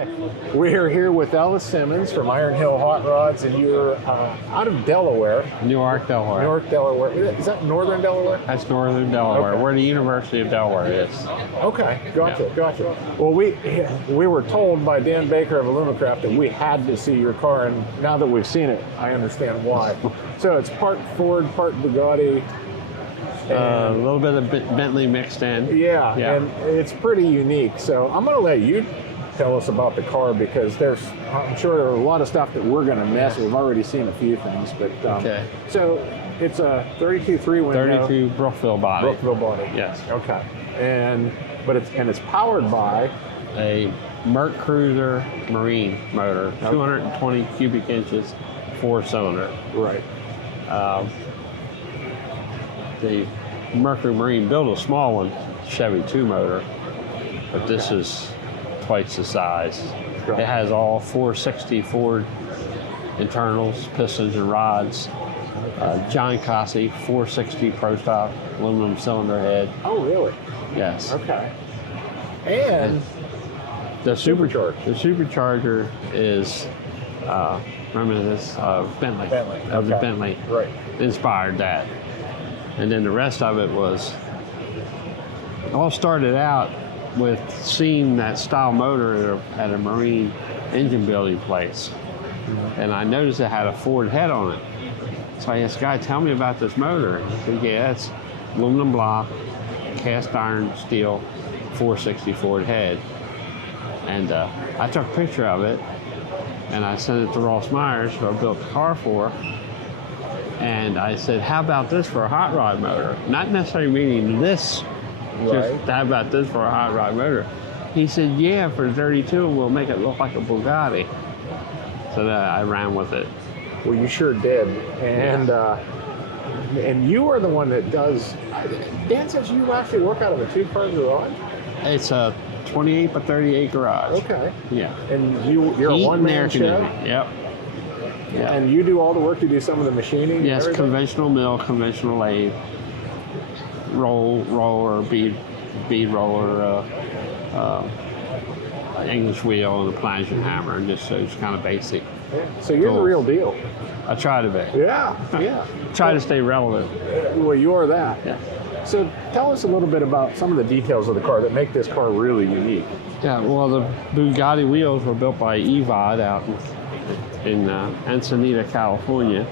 Okay, we're here with Ellis Simons from Iron Hill Hot Rods, and you're out of Delaware. Newark, Delaware. Newark, Delaware. Is that northern Delaware? That's northern Delaware, Okay. where the University of Delaware is. Okay, gotcha, Yeah. gotcha. Well, we were told by Dan Baker of Alumicraft that we had to see your car, and now that we've seen it, I understand why. So it's part Ford, part Bugatti. A little bit of Bentley mixed in. Yeah, Yeah. and it's pretty unique. So I'm going to let you tell us about the car, because I'm sure there are a lot of stuff that we're going to miss. We've already seen a few things, but Okay. So it's a 32 3-window 32 Brookville body. Brookville body. Yes. Okay, and it's powered by A Merc Cruiser Marine motor, 220 cubic inches, 4-cylinder. right. The Mercury Marine built a small one, Chevy 2 motor, but this is twice the size. Sure. It has all 460 Ford internals, pistons, and rods. John Cossey 460 Pro Stock aluminum cylinder head. Oh, really? Yes. Okay. And The supercharger. The supercharger is remember this Bentley. Bentley. Of the Okay. Bentley. Right. Inspired that. And then the rest of it was all started out with seeing that style motor at a marine engine building place. And I noticed it had a Ford head on it. So I asked the guy, tell me about this motor. He said, yeah, it's aluminum block, cast iron steel, 460 Ford head. And I took a picture of it and I sent it to Ross Myers, who I built the car for. And I said, how about this for a hot rod motor? Not necessarily meaning this, Right. just how about this for a hot rod motor? He said, yeah, for 32, we'll make it look like a Bugatti. So that I ran with it. Well, you sure did. And you are the one that does. Dan says you actually work out of a 2-car garage. It's a 28 by 38 garage. Okay. Yeah. And you're a Heat and one-man air show. conditioning. Yep. Yeah. And you do all the work. You do some of the machining. and Yes, everything? conventional mill, conventional lathe, roller, bead roller, English wheel, and a plunging hammer, and just so it's kind of basic. So you're the Cool. real deal. I try to be. Yeah. Yeah. Try to stay relevant. Well, you are that. Yeah. So tell us a little bit about some of the details of the car that make this car really unique. Yeah. Well, the Bugatti wheels were built by EVOD out in Encinitas, California.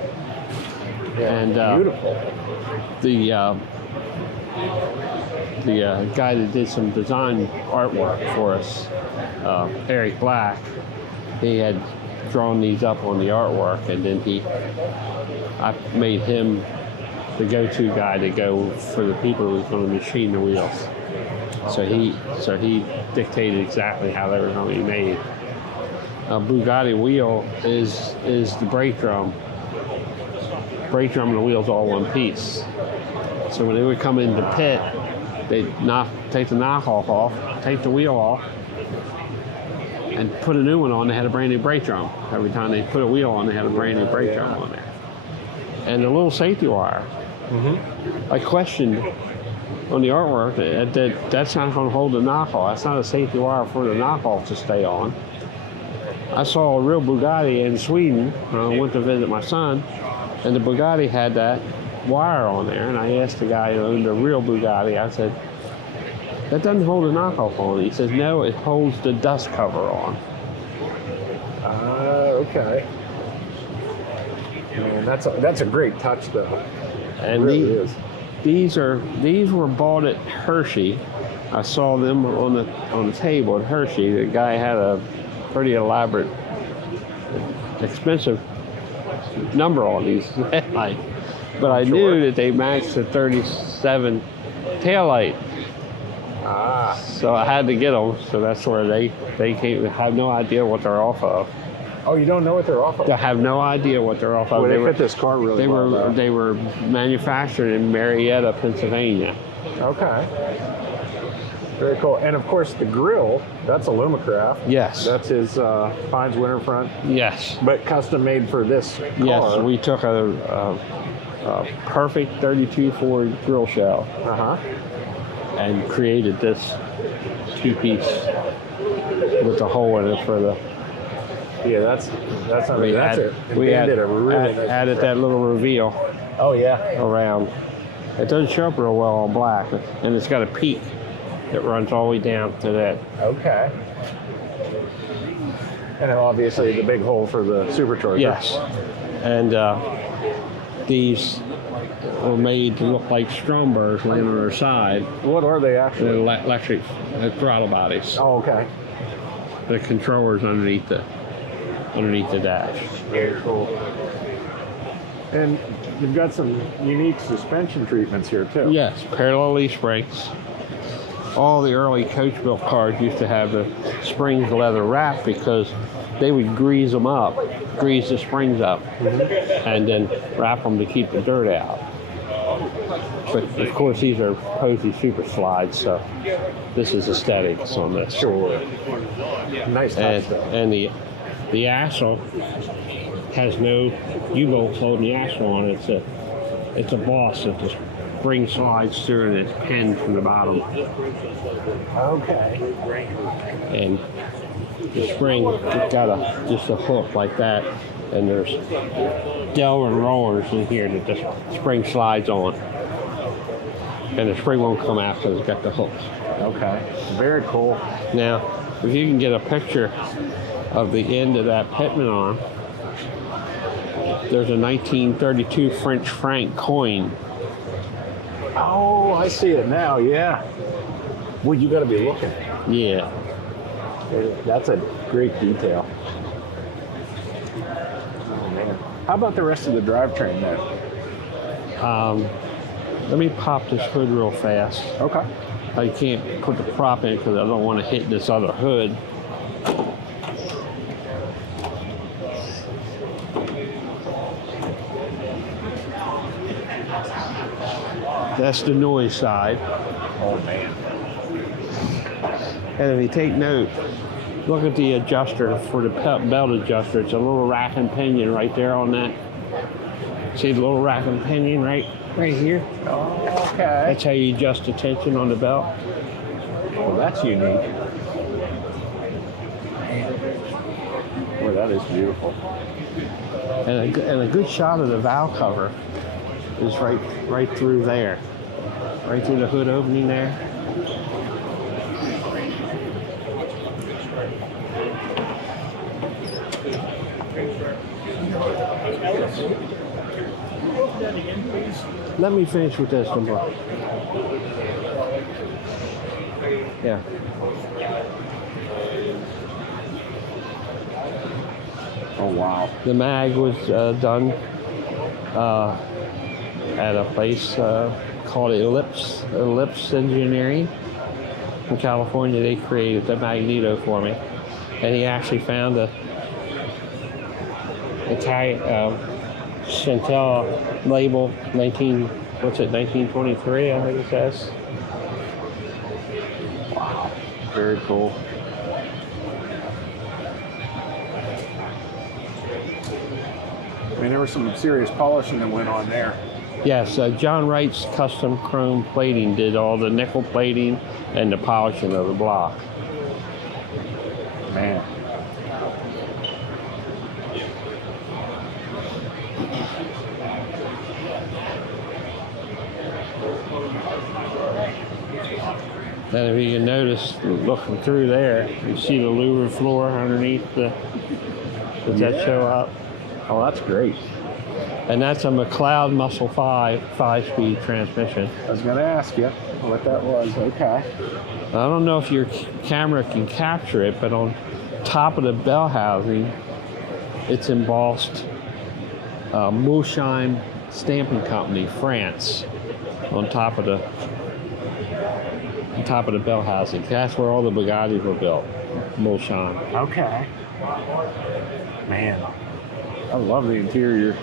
Yeah. And beautiful. The guy that did some design artwork for us, Eric Black, he had drawn these up on the artwork, and then I made him the go-to guy to go for the people who was going to machine the wheels. So he dictated exactly how they were going to be made. A Bugatti wheel is the brake drum. Brake drum and the wheel's all one piece. So when they would come into pit, they'd take the knockoff off, take the wheel off, and put a new one on. They had a brand new brake drum. Every time they put a wheel on, they had a brand new brake drum on there. And a little safety wire. Mm-hmm. I questioned on the artwork that's not going to hold the knockoff. That's not a safety wire for the knockoff to stay on. I saw a real Bugatti in Sweden when I went to visit my son, and the Bugatti had that wire on there. And I asked the guy who owned the real Bugatti, I said, that doesn't hold a knockoff on. He says, no, it holds the dust cover on. Okay. Man, that's a great touch, though. And it really is. These were bought at Hershey. I saw them on the table at Hershey. The guy had a pretty elaborate, expensive number on these headlights, but I knew that they matched the 37 taillight. So I had to get them. So that's where they came. I have no idea what they're off of. Oh, you don't know what they're off of? I have no idea what they're off of. Well, they fit this car really well. They were manufactured in Marietta, Pennsylvania. Okay. Very cool. And of course, the grill, that's Alumicraft. Yes. That's his Pines Winterfront. Yes. But custom made for this car. Yes, we took a perfect 32 Ford grill shell and created this two-piece with the hole in it for the. Yeah, that's I mean, that's it. And we Dan had did a really nice added job. that little reveal Oh yeah. around. It doesn't show up real well on black, and it's got a peak that runs all the way down to that. Okay. And then obviously the big hole for the supercharger. Yes, and these were made to look like Strombergs laying on their side. What are they The actually? electric throttle bodies. Oh, okay. The controllers underneath the dash. Very cool. And you've got some unique suspension treatments here too. Yes, parallel leaf springs. All the early coach built cars used to have the springs leather wrapped because they would grease them up, grease the springs up, and then wrap them to keep the dirt out. But of course, these are posy super slides, so this is aesthetics on this. Sure. Nice touch though. And the axle has no U-bolts holding the axle on. It's a boss that the spring slides through and it's pinned from the bottom. Okay. And the spring got just a hook like that, and there's Delrin rollers in here that the spring slides on, and the spring won't come out because it's got the hooks. Okay. Very cool. Now, if you can get a picture of the end of that pitman arm, there's a 1932 French franc coin. Oh, I see it now. Yeah. Well, you got to be looking. Yeah. That's a great detail. Oh man. How about the rest of the drivetrain there? Let me pop this hood real fast. Okay. I can't put the prop in because I don't want to hit this other hood. That's the noise side. Oh man. And if you take note, look at the adjuster for the belt adjuster. It's a little rack and pinion right there on that. See the little rack and pinion right here? Oh, okay. That's how you adjust the tension on the belt. Well, that's unique. Boy, that is beautiful. And a good shot of the valve cover is right through there. Right through the hood opening there. Let me finish with this one, bro. Yeah. Oh wow. The mag was done at a place called Ellipse Engineering in California. They created the magneto for me, and he actually found a Italian Chantel label 1923, I think it says. Wow. Very cool. I mean, there was some serious polishing that went on there. Yes, John Wright's custom chrome plating did all the nickel plating and the polishing of the block. Man. And if you can notice, looking through there, you see the louver floor underneath the. Does that show up? Oh, that's great. And that's a McLeod Muscle 5 5-speed transmission. I was going to ask you what that was. Okay. I don't know if your camera can capture it, but on top of the bell housing, it's embossed Mulsheim Stamping Company, France, on top of the bell housing. That's where all the Bugattis were built, Mulsheim. Okay. Man, I love the interior.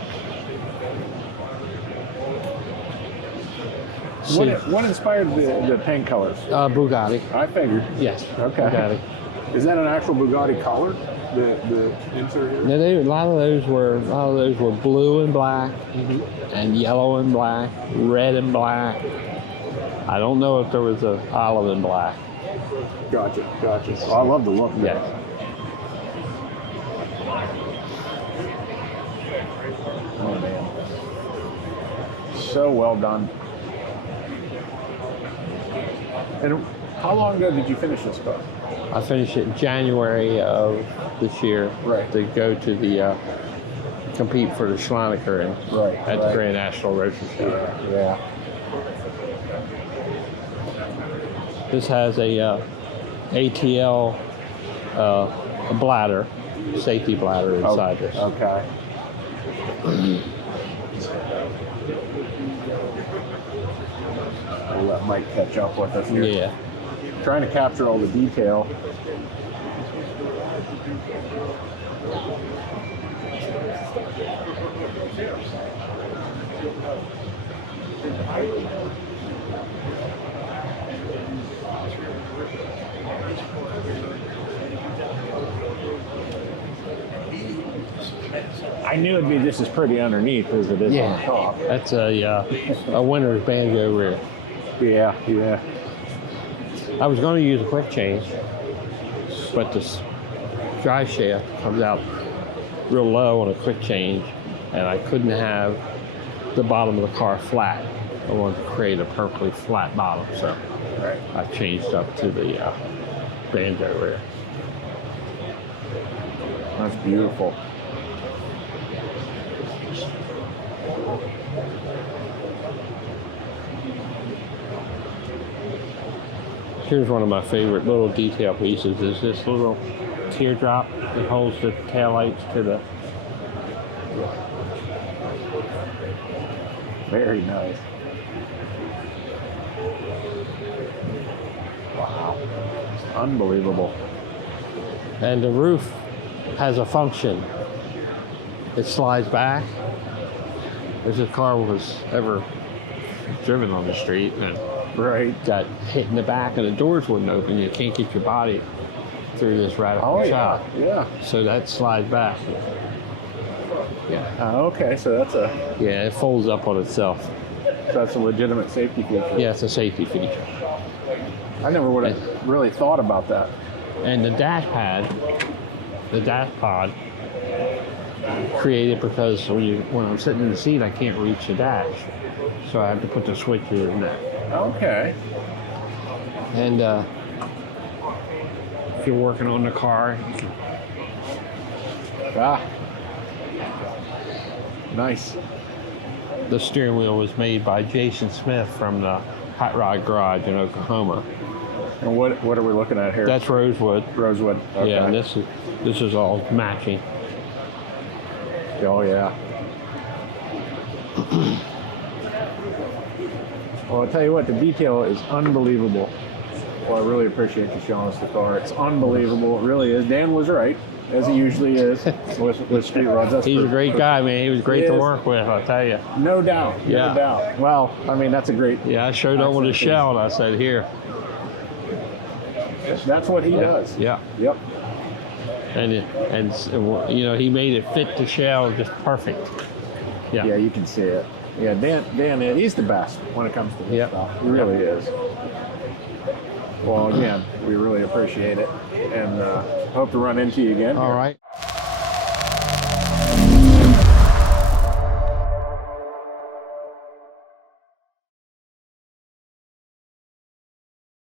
What inspired the paint colors? Bugatti. I figured. Yes. Okay. Bugatti. Is that an actual Bugatti color? The insert here? Now a lot of those were blue and black, and yellow and black, red and black. I don't know if there was a olive and black. Gotcha. Oh, I love the look. Yeah. Oh man, so well done. And how long ago did you finish this car? I finished it in January of this year. Right. To go to the compete for the Schleinecker at the Grand National Road Show. Yeah. This has a ATL a bladder, safety bladder inside this. Okay. I'll let Mike catch up with us here. Yeah. Trying to capture all the detail. I knew it'd be just as pretty underneath as it is on top. That's a winner's banjo rear. Yeah. I was going to use a quick change, but this drive shaft comes out real low on a quick change, and I couldn't have the bottom of the car flat. I wanted to create a perfectly flat bottom, so I changed up to the banjo rear. That's beautiful. Here's one of my favorite little detail pieces is this little teardrop that holds the taillights to the... Very nice. Wow. It's unbelievable. And the roof has a function. It slides back. If the car was ever driven on the street and got hit in the back and the doors wouldn't open, you can't get your body through this radical shot. Yeah. So that slides back. Yeah. Okay, so that's a Yeah, it folds up on itself. that's a legitimate safety feature. Yeah, it's a safety feature. I never would have really thought about that. And the dash pod created because when I'm sitting in the seat, I can't reach the dash. So I have to put the switches in there. Okay. And if you're working on the car, you can... Nice. The steering wheel was made by Jason Smith from the Hot Rod Garage in Oklahoma. And what are we looking at here? That's rosewood. Rosewood. Okay. Yeah, and this is all matching. Oh yeah. Well, I'll tell you what, the detail is unbelievable. Well, I really appreciate you showing us the car. It's unbelievable. It really is. Dan was right, as he usually is with street rods. He's a great guy, man. He was great to work with, I'll tell you. No doubt. Yeah. No doubt. Well, I mean, that's a great... Yeah, I showed up with a shell and I said, here. That's what he does. Yeah. Yep. And you know, he made it fit the shell just perfect. Yeah. Yeah, you can see it. Yeah, Dan, he's the best when it comes to this stuff. He really is. Well, again, we really appreciate it, and hope to run into you again. All right.